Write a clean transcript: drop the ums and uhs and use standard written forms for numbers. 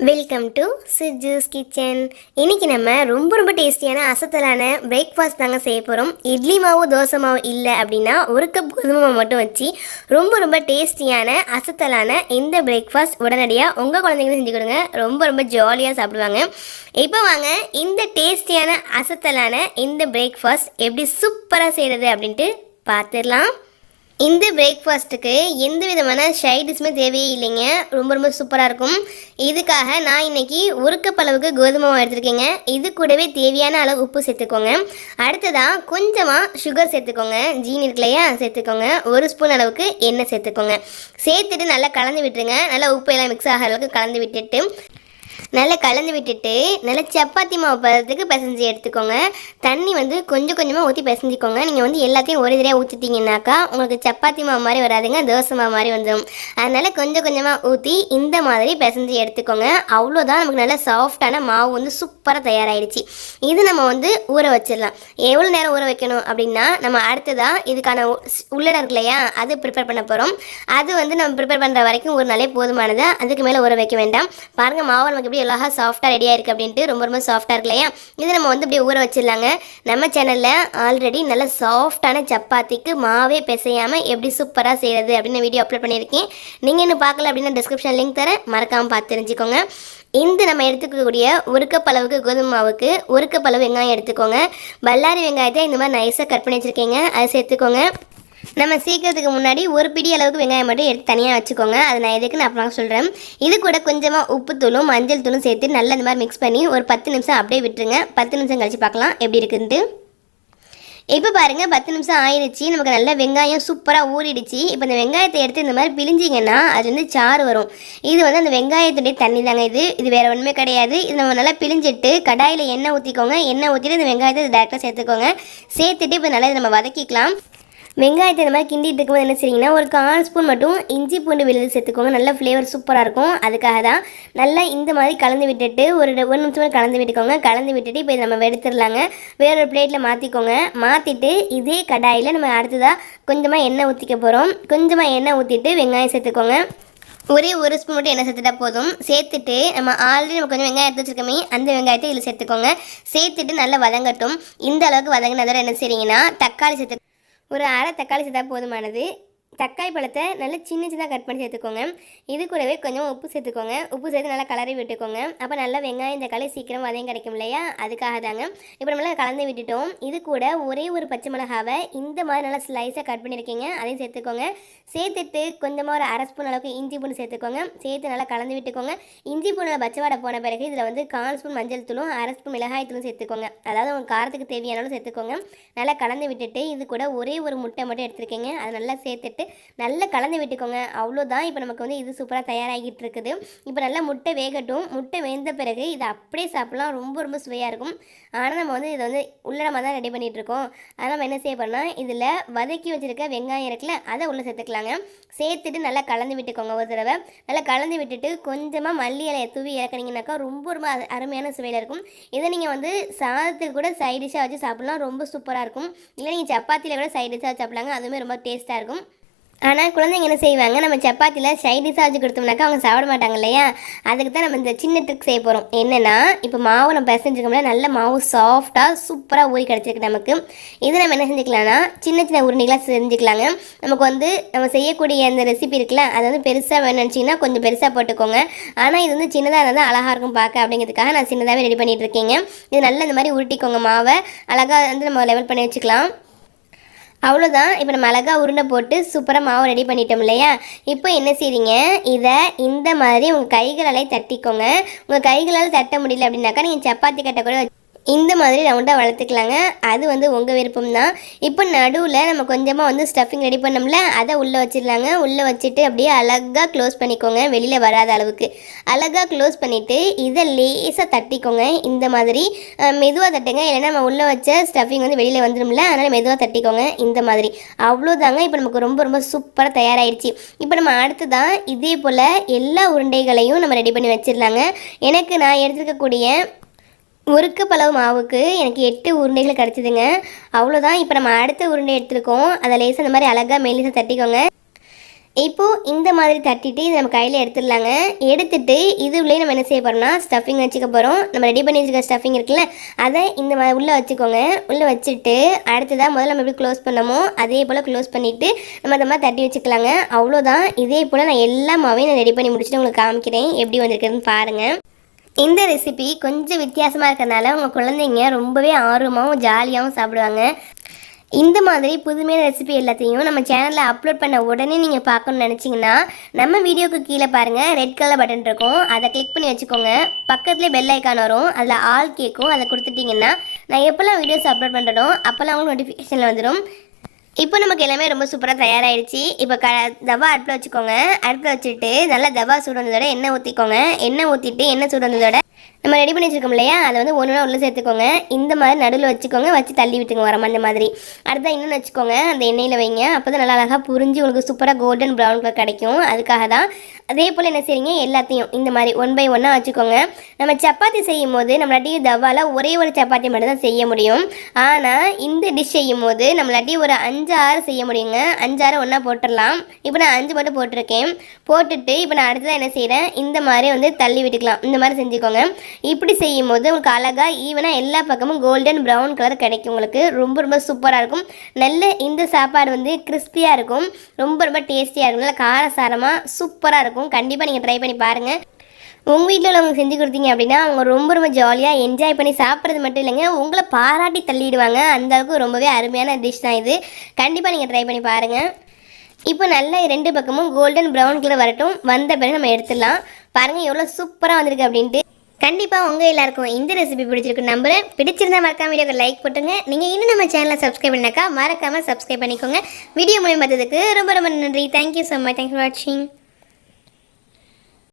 Welcome to சுஜூஸ் kitchen. இன்றைக்கி நம்ம ரொம்ப டேஸ்டியான அசத்தலான பிரேக்ஃபாஸ்ட் தாங்க செய்ய போகிறோம். இட்லி மாவு தோசை மாவு இல்லை அப்படின்னா ஒரு கப் கோதுமை மாவு மட்டும் வச்சு ரொம்ப டேஸ்டியான அசத்தலான இந்த பிரேக்ஃபாஸ்ட் உடனடியாக உங்கள் குழந்தைங்களும் செஞ்சு கொடுங்க. ரொம்ப ஜாலியாக சாப்பிடுவாங்க. இப்போ வாங்க இந்த டேஸ்டியான அசத்தலான இந்த பிரேக்ஃபாஸ்ட் எப்படி சூப்பராக செய்கிறது அப்படின்ட்டு பார்த்துடலாம். இந்த பிரேக்ஃபாஸ்ட்டுக்கு எந்த விதமான சைடிஷ்மே தேவையே இல்லைங்க. ரொம்ப சூப்பராக இருக்கும். இதுக்காக நான் இன்றைக்கி ஒரு கப் அளவுக்கு கோதுமை மாவு எடுத்துருக்கேங்க. இது கூடவே தேவையான அளவு உப்பு சேர்த்துக்கோங்க. அடுத்ததாக கொஞ்சமாக சுகர் சேர்த்துக்கோங்க. ஜீனி இருக்கு இல்லையா, சேர்த்துக்கோங்க. ஒரு ஸ்பூன் அளவுக்கு எண்ணெய் சேர்த்துக்கோங்க. சேர்த்துட்டு நல்லா கலந்து விட்டுருங்க. நல்லா உப்பு எல்லாம் மிக்ஸ் ஆகிற அளவுக்கு கலந்து விட்டுட்டு நல்லா கலந்து விட்டுட்டு நல்லா சப்பாத்தி மாவு பதத்துக்கு பிசைஞ்சு எடுத்துக்கோங்க. தண்ணி கொஞ்சமாக ஊற்றி பிசைஞ்சிக்கோங்க. நீங்கள் எல்லாத்தையும் ஒரு தடவை ஊற்றிட்டீங்கன்னாக்கா உங்களுக்கு சப்பாத்தி மாவு மாதிரி வராதுங்க, தோசை மாவு மாதிரி வந்துடும். அதனால் கொஞ்சமாக ஊற்றி இந்த மாதிரி பிசைஞ்சு எடுத்துக்கோங்க. அவ்வளோதான், நமக்கு நல்லா சாஃப்டான மாவு சூப்பராக தயாராகிடுச்சு. இது நம்ம ஊற வச்சிடலாம். எவ்வளோ நேரம் ஊற வைக்கணும் அப்படின்னா, நம்ம அடுத்ததாக இதுக்கான உள்ளடை இருக்கு இல்லையா, அது ப்ரிப்பேர் பண்ண போகிறோம். அது நம்ம ப்ரிப்பேர் பண்ணுற வரைக்கும் ஒரு நாளே போதுமானது. அதுக்கு மேலே ஊற வைக்க வேண்டாம். பாருங்கள், மாவு நமக்கு எப்படி அழகாக சாஃப்டாக ரெடியாக இருக்குது அப்படின்ட்டு. ரொம்ப சாஃப்டாக இருக்கு இல்லையா. இது நம்ம அப்படியே ஊற வச்சிடலாங்க. நம்ம சேனலில் ஆல்ரெடி நல்ல சாஃப்டான சப்பாத்திக்கு மாவே பிசையாமல் எப்படி சூப்பராக செய்கிறது அப்படின்னு வீடியோ அப்லோட் பண்ணியிருக்கேன். நீங்கள் இன்னும் பார்க்கல அப்படின்னா டிஸ்கிரிப்ஷன் லிங்க் தரேன், மறக்காமல் பார்த்து தெரிஞ்சுக்கோங்க. இந்த நம்ம எடுத்துக்கக்கூடிய ஒரு கப் அளவுக்கு கோதுமை மாவுக்கு ஒரு கப் அளவு வெங்காயம் எடுத்துக்கோங்க. பல்லாரி வெங்காயத்தை இந்த மாதிரி நைஸாக கட் பண்ணி வச்சுருக்கீங்க, அதை சேர்த்துக்கோங்க. நம்ம சீக்கிரத்துக்கு முன்னாடி ஒரு பிடி அளவுக்கு வெங்காயம் மட்டும் எடுத்து தனியாக வச்சுக்கோங்க. அது நான் எதுக்குன்னு அப்புறம் சொல்கிறேன். இது கூட கொஞ்சமாக உப்புத்தூளும் மஞ்சள் தூளும் சேர்த்து நல்லா இந்த மாதிரி மிக்ஸ் பண்ணி ஒரு 10 நிமிஷம் அப்படியே விட்டுருங்க. 10 நிமிஷம் கழிச்சு பார்க்கலாம் எப்படி இருக்குன்ட்டு. இப்போ பாருங்கள், 10 நிமிஷம் ஆயிடுச்சு. நமக்கு நல்ல வெங்காயம் சூப்பராக ஊறிடுச்சு. இப்போ இந்த வெங்காயத்தை எடுத்து இந்த மாதிரி பிழிஞ்சிங்கன்னா அது சாறு வரும். இது அந்த வெங்காயத்துடைய தண்ணி தாங்க. இது வேறு ஒன்றுமே கிடையாது. இது நம்ம நல்லா பிழிஞ்சிட்டு கடாயில் எண்ணெய் ஊற்றிக்கோங்க. எண்ணெய் ஊற்றிட்டு இந்த வெங்காயத்தை டேரெக்டாக சேர்த்துக்கோங்க. சேர்த்துட்டு இப்போ நல்லா நம்ம வதக்கிக்கலாம். வெங்காயத்தை இந்த மாதிரி கிண்டிட்டு இருக்கும்போது என்ன செய்யுங்கன்னா, ஒரு 1/4 ஸ்பூன் மட்டும் இஞ்சி பூண்டு விழுது சேர்த்துக்கோங்க. நல்ல ஃப்ளேவர் சூப்பராக இருக்கும். அதுக்காக தான் நல்லா இந்த மாதிரி கலந்து விட்டுட்டு ஒரு நிமிஷம் கலந்து விட்டுக்கோங்க. கலந்து விட்டுட்டு இப்போ இதை நம்ம எடுத்துடலாங்க. வேறொரு பிளேட்டில் மாற்றிக்கோங்க. மாற்றிட்டு இதே கடாயில் நம்ம அடுத்ததாக கொஞ்சமாக எண்ணெய் ஊற்றிக்க போகிறோம். கொஞ்சமாக எண்ணெய் ஊற்றிட்டு வெங்காயம் சேர்த்துக்கோங்க. ஒரே ஒரு ஸ்பூன் மட்டும் எண்ணெய் சேர்த்துட்டா போதும். சேர்த்துட்டு நம்ம ஆல்ரெடி கொஞ்சம் வெங்காயம் எடுத்து வச்சுருக்கோமே, அந்த வெங்காயத்தை இதில் சேர்த்துக்கோங்க. சேர்த்துட்டு நல்லா வதங்கட்டும். இந்த அளவுக்கு வதங்கினதோட என்ன செய்றீங்கன்னா, தக்காளி சேர்த்து ஒரு அரை தக்காளி சேர்த்தா போதுமானது. தக்காளி பழத்தை நல்லா சின்னதாக கட் பண்ணி சேர்த்துக்கோங்க. இது கூடவே கொஞ்சம் உப்பு சேர்த்துக்கோங்க. உப்பு சேர்த்து நல்லா கலரி விட்டுக்கோங்க. அப்போ நல்லா வெங்காயம் தக்காளி சீக்கிரம் வதையும் கிடைக்கும் இல்லையா, அதுக்காக தாங்க. இப்போ நம்மளால கலந்து விட்டுட்டோம். இது கூட ஒரே ஒரு பச்சை மிளகாவை இந்த மாதிரி நல்லா ஸ்லைஸாக கட் பண்ணியிருக்கீங்க, அதையும் சேர்த்துக்கோங்க. சேர்த்துட்டு கொஞ்சமாக ஒரு அரை ஸ்பூன் அளவுக்கு இஞ்சி பூண்டு சேர்த்துக்கோங்க. சேர்த்து நல்லா கலந்து விட்டுக்கோங்க. இஞ்சி பூண்டில் பச்சை வாடை போன பிறகு இதில் 1/4 ஸ்பூன் மஞ்சள் தூளும் அரை ஸ்பூன் மிளகாய் தூளும் சேர்த்துக்கோங்க. அதாவது உங்கள் காரத்துக்கு தேவையானாலும் சேர்த்துக்கோங்க. நல்லா கலந்து விட்டுட்டு இது கூட ஒரே ஒரு முட்டை மட்டும் எடுத்துருக்கீங்க, அதை நல்லா சேர்த்துட்டு நல்லா கலந்து விட்டுக்கோங்க. அவ்வளோதான். இப்போ நமக்கு இது சூப்பராக தயாராகிட்டு இருக்குது. இப்போ நல்லா முட்டை வேகட்டும். முட்டை வெந்த பிறகு இதை அப்படியே சாப்பிட்லாம். ரொம்ப சுவையாக இருக்கும். ஆனால் நம்ம இதை உள்ளடமாக தான் ரெடி பண்ணிகிட்ருக்கோம். அதனால் நம்ம என்ன செய்ய போகிறோம்னா, இதில் வதக்கி வச்சுருக்க வெங்காயம் இருக்குல்ல, அதை உள்ளே சேர்த்துக்கலாங்க. சேர்த்துட்டு நல்லா கலந்து விட்டுக்கோங்க. ஒரு தடவை நல்லா கலந்து விட்டுட்டு கொஞ்சமாக மல்லி இலையை தூவி இறக்குனீங்கன்னாக்கா ரொம்ப அருமையான சுவையில் இருக்கும். இதை நீங்கள் சாதத்துக்கு கூட சைட் டிஷ்ஷாக வச்சு சாப்பிட்லாம். ரொம்ப சூப்பராக இருக்கும். இல்லை நீங்கள் சப்பாத்தியில் கூட சைட் டிஷ்ஷாக சாப்பிட்லாங்க, அதுவுமே ரொம்ப டேஸ்ட்டாக இருக்கும். ஆனால் குழந்தைங்க என்ன செய்வாங்க, நம்ம சப்பாத்தியில் சைடிஷாக வச்சு கொடுத்தோம்னாக்கா அவங்க சாப்பிட மாட்டாங்க இல்லையா. அதுக்கு தான் நம்ம இந்த சின்ன ட்ரிக் செய்ய போகிறோம். என்னென்னா, இப்போ மாவு நம்ம பிசைஞ்சிருக்கோம்னா நல்ல மாவு சாஃப்டாக சூப்பராக ஊறி கிடச்சிருக்கு நமக்கு. இது நம்ம என்ன செஞ்சுக்கலாம்னா, சின்ன உருண்டைகளாக செஞ்சுக்கலாங்க. நமக்கு நம்ம செய்யக்கூடிய அந்த ரெசிபி இருக்குல்ல, அது பெருசாக வேணும்னு நினச்சிங்கன்னா கொஞ்சம் பெருசாக போட்டுக்கோங்க. ஆனால் இது சின்னதாக இருந்தால் தான் அழகாக இருக்கும் பார்க்க. அப்படிங்கிறதுக்காக நான் சின்னதாகவே ரெடி பண்ணிகிட்டு இருக்கேங்க. இது நல்லா இந்த மாதிரி உருட்டிக்கோங்க. மாவை அழகாக நம்ம லெவல் பண்ணி வச்சுக்கலாம். அவ்வளோதான். இப்போ நம்ம அழகாக உருண்டை போட்டு சூப்பராக மாவு ரெடி பண்ணிட்டோம் இல்லையா. இப்போ என்ன செய்றீங்க, இதை இந்த மாதிரி உங்கள் கைகளாலே தட்டிக்கோங்க. உங்கள் கைகளால் தட்ட முடியல அப்படின்னாக்கா நீங்கள் சப்பாத்தி கட்டை கூட இந்த மாதிரி ரவுண்டாக வளர்த்துக்கலாங்க. அது உங்கள் விருப்பம் தான். இப்போ நடுவில் நம்ம கொஞ்சமாக ஸ்டஃபிங் ரெடி பண்ணோம்ல, அதை உள்ளே வச்சிடலாங்க. உள்ளே வச்சுட்டு அப்படியே அழகாக க்ளோஸ் பண்ணிக்கோங்க. வெளியில் வராத அளவுக்கு அழகாக க்ளோஸ் பண்ணிவிட்டு இதை லேசாக தட்டிக்கோங்க. இந்த மாதிரி மெதுவாக தட்டுங்க, இல்லைன்னா நம்ம உள்ளே வச்ச ஸ்டஃபிங் வெளியில் வந்துடும்ல, அதனால் மெதுவாக தட்டிக்கோங்க. இந்த மாதிரி அவ்வளோதாங்க. இப்போ நமக்கு ரொம்ப சூப்பராக தயாராகிடுச்சு. இப்போ நம்ம அடுத்ததான் இதே போல் எல்லா உருண்டைகளையும் நம்ம ரெடி பண்ணி வச்சிடலாங்க. எனக்கு நான் எடுத்துக்கக்கூடிய ஒரு கப் அளவு மாவுக்கு எனக்கு 8 உருண்டைகள் கிடச்சிதுங்க. அவ்வளோதான். இப்போ நம்ம அடுத்த உருண்டை எடுத்துருக்கோம். அதை லேசாக இந்த மாதிரி அழகாக மெல்லிசாக தட்டிக்கோங்க. இப்போது இந்த மாதிரி தட்டிட்டு இதை நம்ம கையில் எடுத்துடலாங்க. எடுத்துட்டு இது உள்ளே நம்ம என்ன செய்ய போகிறோம்னா ஸ்டஃபிங் வச்சுக்க போகிறோம். நம்ம ரெடி பண்ணி வச்சுக்க ஸ்டஃபிங் இருக்குல்ல, அதை இந்த மாதிரி உள்ளே வச்சுக்கோங்க. உள்ளே வச்சுட்டு அடுத்ததாக முதல்ல நம்ம எப்படி க்ளோஸ் பண்ணமோ அதே போல் க்ளோஸ் பண்ணிவிட்டு நம்ம அந்த மாதிரி தட்டி வச்சுக்கலாங்க. அவ்வளோதான். இதே போல் நான் எல்லா மாவையும் நான் ரெடி பண்ணி முடிச்சுட்டு உங்களுக்கு காமிக்கிறேன் எப்படி வந்திருக்குதுன்னு பாருங்கள். இந்த ரெசிபி கொஞ்சம் வித்தியாசமாக இருக்கிறதுனால உங்கள் குழந்தைங்க ரொம்பவே ஆர்வமாகவும் ஜாலியாகவும் சாப்பிடுவாங்க. இந்த மாதிரி புதுமையான ரெசிபி எல்லாத்தையும் நம்ம சேனலில் அப்லோட் பண்ண உடனே நீங்கள் பார்க்கணுன்னு நினச்சிங்கன்னா நம்ம வீடியோக்கு கீழே பாருங்கள், ரெட் கலர் பட்டன் இருக்கும், அதை கிளிக் பண்ணி வச்சுக்கோங்க. பக்கத்துலேயே பெல் ஐக்கான் வரும், அதில் ஆல் கேட்கும், அதை கொடுத்துட்டிங்கன்னா நான் எப்போல்லாம் வீடியோஸ் அப்லோட் பண்ணுறனோ அப்போல்லாம் உங்களுக்கு நோட்டிஃபிகேஷனில் வந்துடும். இப்போ நமக்கு எல்லாமே ரொம்ப சூப்பராக தயாராகிடுச்சு. இப்போ தவா அடுப்பில் வச்சுக்கோங்க. அடுப்பில் வச்சுட்டு நல்லா தவா சூடு வந்ததோட எண்ணெய் ஊற்றிக்கோங்க. எண்ணெய் ஊற்றிட்டு எண்ணெய் சூடு வந்ததோட நம்ம ரெடி பண்ணி வச்சுருக்கோம் இல்லையா, அதை வந்து ஒன்று உள்ளே சேர்த்துக்கோங்க. இந்த மாதிரி நடுவில் வச்சுக்கோங்க, வச்சு தள்ளி விட்டுங்க வரமா அந்த மாதிரி. அடுத்ததான் இன்னொன்று வச்சுக்கோங்க, அந்த எண்ணெயில் வைங்க. அப்போ தான் நல்லா அழகாக புரிஞ்சு உங்களுக்கு சூப்பராக கோல்டன் ப்ரௌன் கலர் கிடைக்கும். அதுக்காக தான். அதே போல் என்ன செய்றீங்க, எல்லாத்தையும் இந்த மாதிரி 1 by 1 வச்சுக்கோங்க. நம்ம சப்பாத்தி செய்யும் போது நம்மளாட்டி தவாவில் ஒரே ஒரு சப்பாத்தி மட்டும் தான் செய்ய முடியும். ஆனால் இந்த டிஷ் செய்யும் போது நம்மளாட்டி ஒரு 5-6 செய்ய முடியுங்க. 5-6 ஒன்றா போட்டுடலாம். இப்போ நான் 5 மட்டும் போட்டிருக்கேன். போட்டுட்டு இப்போ நான் அடுத்ததான் என்ன செய்கிறேன், இந்த மாதிரி வந்து தள்ளி விட்டுக்கலாம். இந்த மாதிரி செஞ்சுக்கோங்க. இப்படி செய்யும் போது உங்களுக்கு அழகாக ஈவனாக எல்லா பக்கமும் கோல்டன் ப்ரௌன் கலர் கிடைக்கும். உங்களுக்கு ரொம்ப ரொம்ப சூப்பராக இருக்கும். நல்ல இந்த சாப்பாடு வந்து கிறிஸ்பியாக இருக்கும், ரொம்ப ரொம்ப டேஸ்டியாக இருக்கும், நல்லா காரசாரமாக சூப்பராக இருக்கும். கண்டிப்பாக நீங்கள் ட்ரை பண்ணி பாருங்கள். உங்கள் வீட்டில் உள்ளவங்க செஞ்சு கொடுத்தீங்க அப்படின்னா அவங்க ரொம்ப ரொம்ப ஜாலியாக என்ஜாய் பண்ணி சாப்பிட்றது மட்டும் இல்லைங்க, உங்களை பாராட்டி தள்ளிடுவாங்க. அந்தளவுக்கு ரொம்பவே அருமையான டிஷ் தான் இது. கண்டிப்பாக நீங்கள் ட்ரை பண்ணி பாருங்கள். இப்போ நல்லா 2 பக்கமும் கோல்டன் ப்ரௌன் கலர் வரட்டும். வந்த பிறகு நம்ம எடுத்துடலாம். பாருங்கள் எவ்வளோ சூப்பராக வந்திருக்கு அப்படின்ட்டு. கண்டிப்பாக உங்கள் எல்லாருக்கும் இந்த ரெசிபி பிடிச்சிருக்கு நம்புறேன். பிடிச்சிருந்தா மறக்காம வீடியோக்கு லைக் போட்டுங்க. நீங்கள் இன்னும் நம்ம சேனலை சப்ஸ்கிரைப் பண்ணாக்கா மறக்காமல் சப்ஸ்கிரைப் பண்ணிக்கோங்க. வீடியோ மூலியம் பார்த்ததுக்கு ரொம்ப ரொம்ப நன்றி. Thank you so much. Thanks for வாட்சிங்.